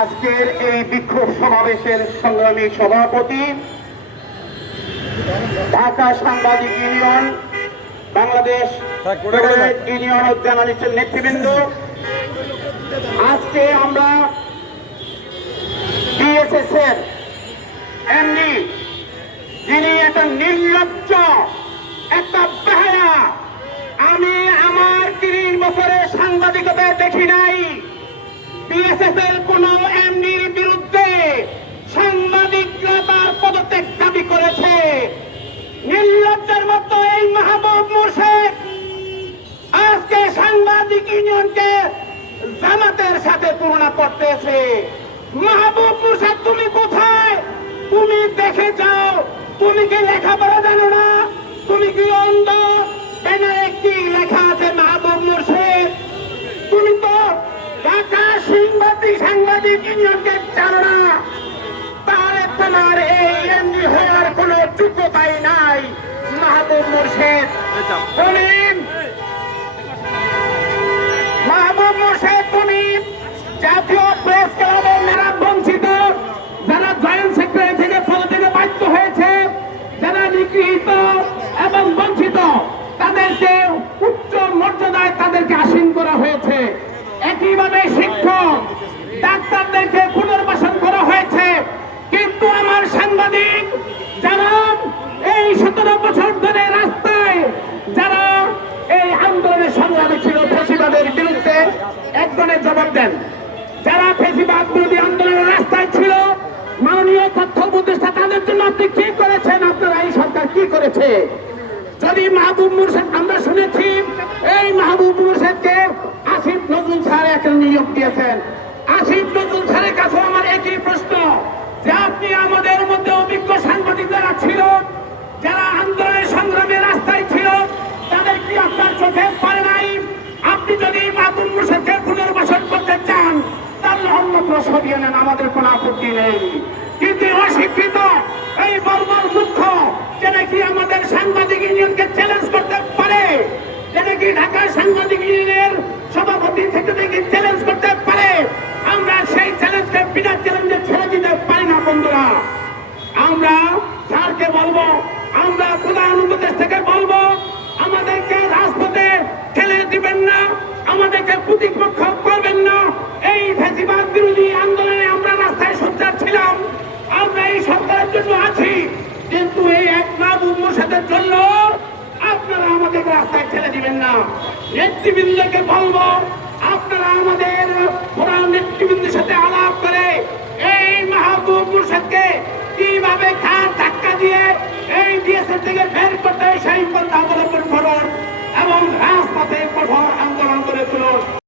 আজকের এই বিক্ষোভ সমাবেশের সংগ্রামী সভাপতি, ঢাকা সাংবাদিক ইউনিয়ন, বাংলাদেশ ইউনিয়ন অব জার্নালিস্টের নেতৃবৃন্দ, আজকে আমরা বিএসএস এর এমডি, যিনি একটা নির্লজ্জ, একটা বেহায়া, আমি আমার 30 বছরের সাংবাদিকতায় দেখি নাই বিএসএস এর কোন এমডির বিরুদ্ধে সাংবাদিকরা তার পদত্যাগ দাবি করেছে। নির্লজ্জের মতো এই মাহবুব মোর্শেদ আজকে সাংবাদিক ইউনিয়নকে জামাতের সাথে তুলনা করতেছে। মাহবুব মোর্শেদ, তুমি কোথায়? তুমি দেখে যাও। তুমি কি লেখাপড়া জানো না? তুমি কি অন্ধ? ব্যানারে কি লেখা আছে মাহবুব মোর্শেদ? তুমি তো ঢাকা সাংবাদিক ইউনিয়নকে জানো না। তাহলে তোমার এই এমডি হওয়ার কোন যোগ্যতাই নাই মাহবুব মোর্শেদ। মাহবুব মোর্শেদ, তুমি জাতীয় প্রেস ক্লাবের যারা বঞ্চিত, যারা জয়েন্ট সেক্রেটারি থেকে পদ থেকে বাধ্য হয়েছে, যারা নিগৃহীত এবং বঞ্চিত, তাদেরকে উচ্চ মর্যাদায় তাদেরকে আসীন করা হয়েছে। একইভাবে শিক্ষক, ডাক্তারদেরকে পুনর্বাসন করা হয়েছে। কিন্তু আমার সাংবাদিক যারা এই 17 বছর ধরে রাস্তায়, যারা এই আন্দোলনের সংগ্রামে ছিল ফ্যাসিবাদের বিরুদ্ধে, একজনের জবাব দেন। যারা ফ্যাসিবাদ বিরোধী আন্দোলনের রাস্তায় ছিল, মাননীয় তথ্য উপদেষ্টা, তাদের জন্য আপনি কি করেছেন? আপনারা এই সরকার কি করেছে? যদি মাহবুব মোর্শেদ, আমরা শুনেছি এই মাহবুব মোর্শেদকে আসিফ নজরুল স্যার একটা নিয়োগ দিয়েছেন। আসিফ নজরুল স্যারের কাছে আমার একই প্রশ্ন, যে আপনি আমাদের মধ্যে অভিজ্ঞ সাংবাদিক যারা ছিল, যারা আন্দোলনের সংগ্রামে রাস্তায় ছিল, তাদের কি আপনার চোখে পড়ে নাই? আপনি যদি মাহবুব মোর্শেদকে পুনর্বাসন করতে চান, তাহলে অন্যত্র সরিয়ে নেন, আমাদের কোনো আপত্তি নেই। কিন্তু অশিক্ষিত এই বর্বর মুখ্য, যে নাকি আমাদের সাংবাদিক ইউনিয়নকে চ্যালেঞ্জ করতে পারে, যে নাকি ঢাকা সাংবাদিক ইউনিয়নের সভাপতি থেকে নাকি চ্যালেঞ্জ করতে পারে, আমরা সেই চ্যালেঞ্জকে বিনা চ্যালেঞ্জে ছেড়ে দিতে পারি না। বন্ধুরা, আমরা স্যারকে বলবো, আমরা প্রধান উপদেষ্টাকে বলবো, আমাদেরকে রাজপথে ঠেলে দিবেন না, আমাদেরকে প্রতিপক্ষ করবেন না। এই ফ্যাসিবাদ বিরোধী আন্দোলনে আমরা রাস্তায় সোচ্চার ছিলাম, আমরা এই সরকারের জন্য আছি, কিন্তু এই এক মাহবুব মোর্শেদের জন্য আপনারা আমাদের রাস্তায় ঠেলে দিবেন না। নেতৃবৃন্দকে বলবো, আপনারা আমাদের প্রধান নেতৃবৃন্দের সাথে আলাপ করে এই মাহবুব মোর্শেদকে কিভাবে ঘাট ধাক্কা দিয়ে এই ডিএসএ থেকে বের করতে, সেই কথা